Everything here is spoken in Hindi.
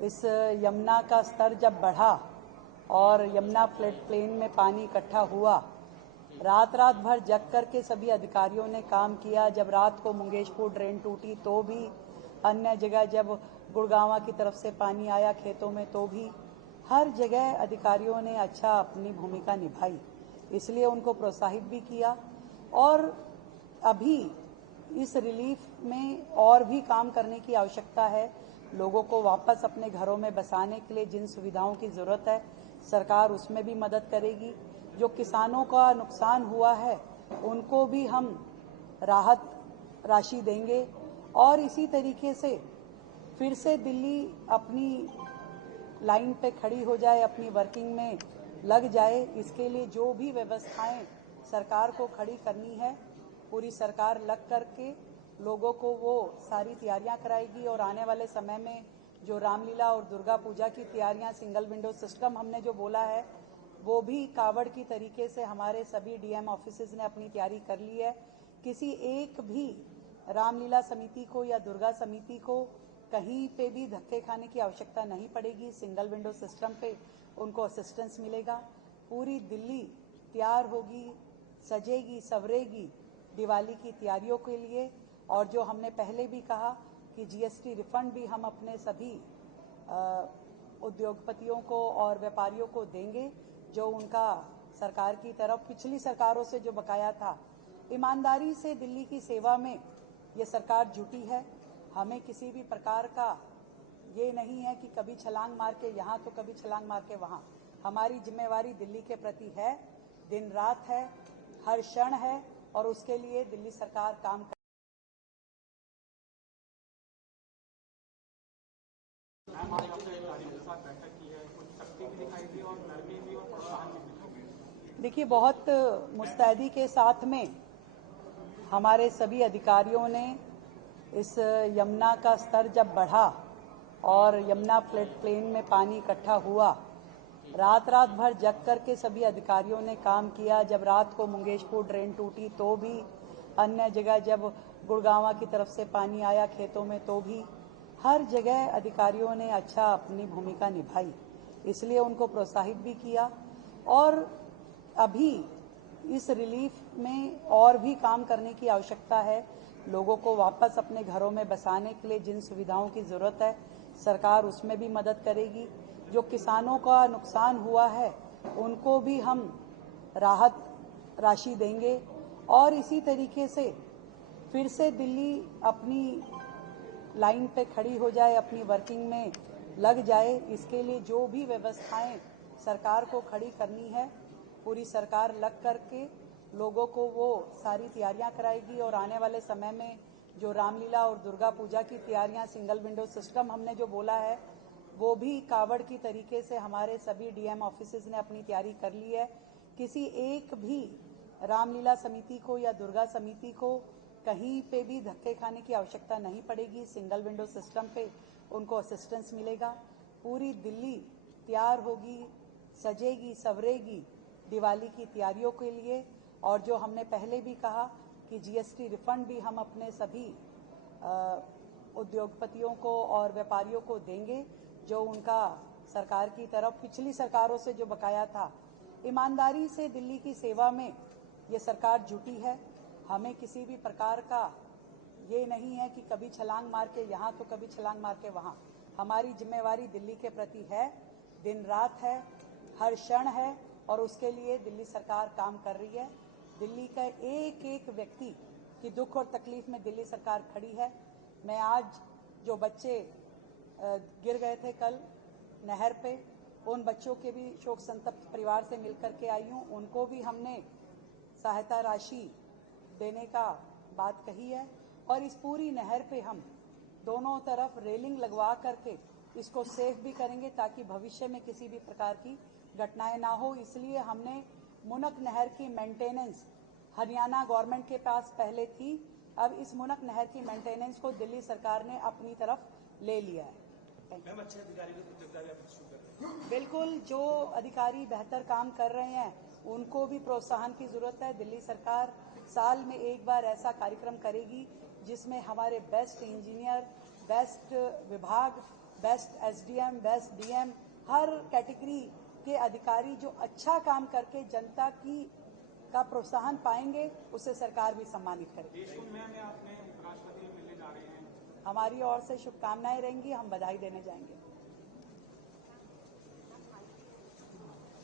इस यमुना का स्तर जब बढ़ा और यमुना फ्लड प्लेन में पानी इकट्ठा हुआ, रात भर जग करके सभी अधिकारियों ने काम किया। जब रात को मुंगेशपुर ड्रेन टूटी तो भी, अन्य जगह जब गुड़गांव की तरफ से पानी आया खेतों में तो भी, हर जगह अधिकारियों ने अच्छा अपनी भूमिका निभाई, इसलिए उनको प्रोत्साहित भी किया। और अभी इस रिलीफ में और भी काम करने की आवश्यकता है। लोगों को वापस अपने घरों में बसाने के लिए जिन सुविधाओं की जरूरत है, सरकार उसमें भी मदद करेगी। जो किसानों का नुकसान हुआ है उनको भी हम राहत राशि देंगे। और इसी तरीके से फिर से दिल्ली अपनी लाइन पे खड़ी हो जाए, अपनी वर्किंग में लग जाए, इसके लिए जो भी व्यवस्थाएं सरकार को खड़ी करनी है, पूरी सरकार लग करके लोगों को वो सारी तैयारियां कराएगी। और आने वाले समय में जो रामलीला और दुर्गा पूजा की तैयारियां, सिंगल विंडो सिस्टम हमने जो बोला है, वो भी कावड़ की तरीके से हमारे सभी डीएम ऑफिसेज ने अपनी तैयारी कर ली है। किसी एक भी रामलीला समिति को या दुर्गा समिति को कहीं पे भी धक्के खाने की आवश्यकता नहीं पड़ेगी। सिंगल विंडो सिस्टम पे उनको असिस्टेंस मिलेगा। पूरी दिल्ली तैयार होगी, सजेगी, संवरेगी दिवाली की तैयारियों के लिए। और जो हमने पहले भी कहा कि जीएसटी रिफंड भी हम अपने सभी उद्योगपतियों को और व्यापारियों को देंगे, जो उनका सरकार की तरफ पिछली सरकारों से जो बकाया था। ईमानदारी से दिल्ली की सेवा में ये सरकार जुटी है। हमें किसी भी प्रकार का ये नहीं है कि कभी छलांग मार के यहाँ तो कभी छलांग मार के वहाँ। हमारी जिम्मेवारी दिल्ली के प्रति है, दिन रात है, हर क्षण है, और उसके लिए दिल्ली सरकार काम कर। देखिए, बहुत मुस्तैदी के साथ में हमारे सभी अधिकारियों ने इस यमुना का स्तर जब बढ़ा और यमुना फ्लड प्लेन में पानी इकट्ठा हुआ, रात भर जग करके सभी अधिकारियों ने काम किया। जब रात को मुंगेशपुर ड्रेन टूटी तो भी, अन्य जगह जब गुड़गांव की तरफ से पानी आया खेतों में तो भी, हर जगह अधिकारियों ने अच्छा अपनी भूमिका निभाई, इसलिए उनको प्रोत्साहित भी किया। और अभी इस रिलीफ में और भी काम करने की आवश्यकता है। लोगों को वापस अपने घरों में बसाने के लिए जिन सुविधाओं की जरूरत है, सरकार उसमें भी मदद करेगी। जो किसानों का नुकसान हुआ है उनको भी हम राहत राशि देंगे। और इसी तरीके से फिर से दिल्ली अपनी लाइन पे खड़ी हो जाए, अपनी वर्किंग में लग जाए, इसके लिए जो भी व्यवस्थाएं सरकार को खड़ी करनी है, पूरी सरकार लग करके लोगों को वो सारी तैयारियां कराएगी। और आने वाले समय में जो रामलीला और दुर्गा पूजा की तैयारियां, सिंगल विंडो सिस्टम हमने जो बोला है, वो भी कावड़ की तरीके से हमारे सभी डीएम ऑफिसेज ने अपनी तैयारी कर ली है। किसी एक भी रामलीला समिति को या दुर्गा समिति को कहीं पे भी धक्के खाने की आवश्यकता नहीं पड़ेगी। सिंगल विंडो सिस्टम पे उनको असिस्टेंस मिलेगा। पूरी दिल्ली तैयार होगी, सजेगी, संवरेगी दिवाली की तैयारियों के लिए। और जो हमने पहले भी कहा कि जीएसटी रिफंड भी हम अपने सभी उद्योगपतियों को और व्यापारियों को देंगे, जो उनका सरकार की तरफ पिछली सरकारों से जो बकाया था। ईमानदारी से दिल्ली की सेवा में ये सरकार जुटी है। हमें किसी भी प्रकार का ये नहीं है कि कभी छलांग मार के यहाँ तो कभी छलांग मार के वहाँ। हमारी जिम्मेवारी दिल्ली के प्रति है, दिन रात है, हर क्षण है, और उसके लिए दिल्ली सरकार काम कर रही है। दिल्ली का एक एक व्यक्ति की दुख और तकलीफ में दिल्ली सरकार खड़ी है। मैं आज जो बच्चे गिर गए थे कल नहर पे, उन बच्चों के भी शोक संतप्त परिवार से मिलकर के आई हूँ। उनको भी हमने सहायता राशि देने का बात कही है। और इस पूरी नहर पे हम दोनों तरफ रेलिंग लगवा करके इसको सेफ भी करेंगे, ताकि भविष्य में किसी भी प्रकार की घटनाएं ना हो। इसलिए हमने मुनक नहर की मेंटेनेंस हरियाणा गवर्नमेंट के पास पहले थी, अब इस मुनक नहर की मेंटेनेंस को दिल्ली सरकार ने अपनी तरफ ले लिया है। अच्छे अधिकारी को बिल्कुल, जो अधिकारी बेहतर काम कर रहे हैं उनको भी प्रोत्साहन की जरूरत है। दिल्ली सरकार साल में एक बार ऐसा कार्यक्रम करेगी जिसमें हमारे बेस्ट इंजीनियर, बेस्ट विभाग, बेस्ट एसडीएम, बेस्ट डीएम, हर कैटेगरी के अधिकारी जो अच्छा काम करके जनता का प्रोत्साहन पाएंगे, उससे सरकार भी सम्मानित करेगी। में आपने उपराष्ट्रपति मिलने जा रहे हैं, हमारी ओर से शुभकामनाएं रहेंगी, हम बधाई देने जाएंगे।